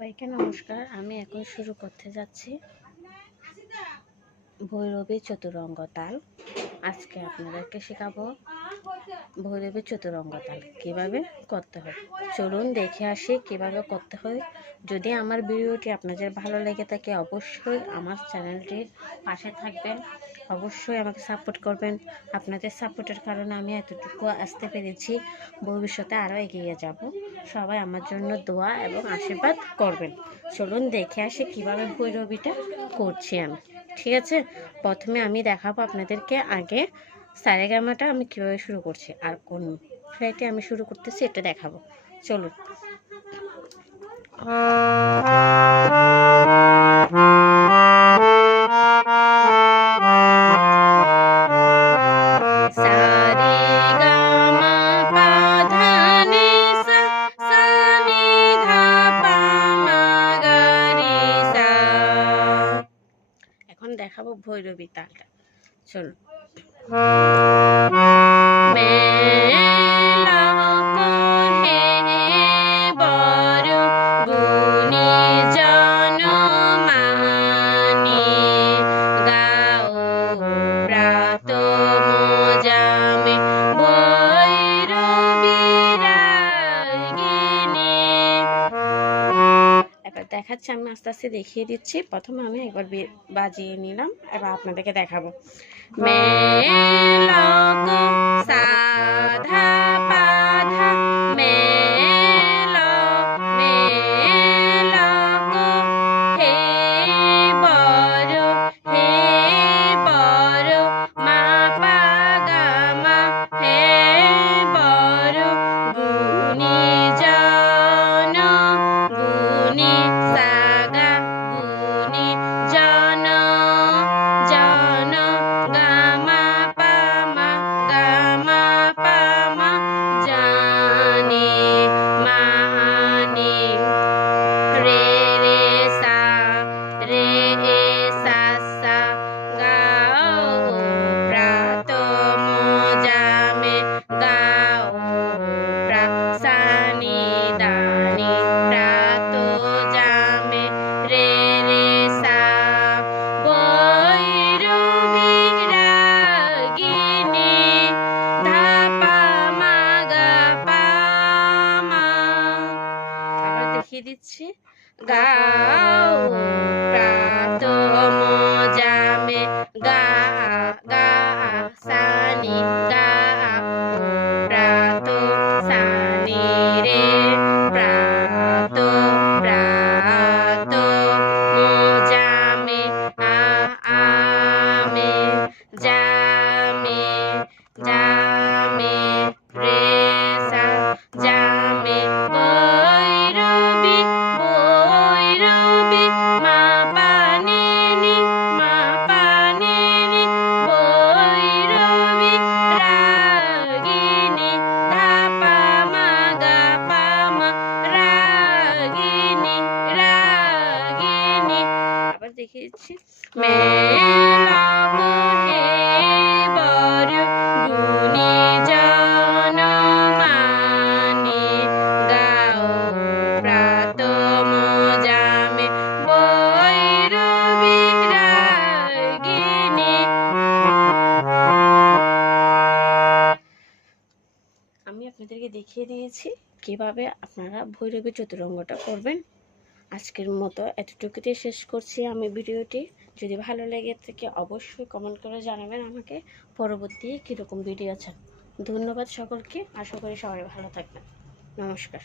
সবাইকে নমস্কার। আমি এখন শুরু করতে যাচ্ছি ভৈরবী চতুরঙ্গ তাল। আজকে আপনাদেরকে শেখাবো ভৈরবী চতুরঙ্গ তাল কিভাবে করতে হয়। চলুন দেখে আসি কিভাবে করতে হয়। যদি আমার ভিডিওটি আপনাদের ভালো লেগে থাকে অবশ্যই আমার চ্যানেলটির পাশে থাকবেন, অবশ্যই আমাকে সাপোর্ট করবেন। আপনাদের সাপোর্টের কারণে আমি এতটুকু আসতে পেরেছি, ভবিষ্যতে আরও এগিয়ে যাব। সবাই আমার জন্য দোয়া এবং আশীর্বাদ করবেন। চলুন দেখে আসি কিভাবে ভৈরবীটা করছি আমি। ঠিক আছে, প্রথমে আমি দেখাবো আপনাদেরকে আগে সারেগামাটা আমি কিভাবে শুরু করছি আর কোন ফ্লাইটে আমি শুরু করতেছি এটা দেখাবো। চলুন। এখন দেখাবো ভৈরবী তালটা। চলুন। দেখাচ্ছি, আমি আস্তে আস্তে দেখিয়ে দিচ্ছি। প্রথমে আমি একবার বাজিয়ে নিলাম, এবার আপনাদেরকে দেখাবো। সাধা পাধা দিচ্ছি। গাও প্রাত মজামে গা গা সানি গা প্রাত সানি রে প্রাত প্রাত মজামে আমে জামে জামে রে সা জামে দেখিয়েছি। আমি আপনাদেরকে দেখিয়ে দিয়েছি কিভাবে আপনারা ভৈরবী চতুরঙ্গটা করবেন। আজকের মতো এতটুকুতে শেষ করছি আমি ভিডিওটি। যদি ভালো লেগে থাকে অবশ্যই কমেন্ট করে জানাবেন আমাকে পরবর্তী কীরকম ভিডিও চান। ধন্যবাদ সকলকে, আশা করি সবাই ভালো থাকবেন। নমস্কার।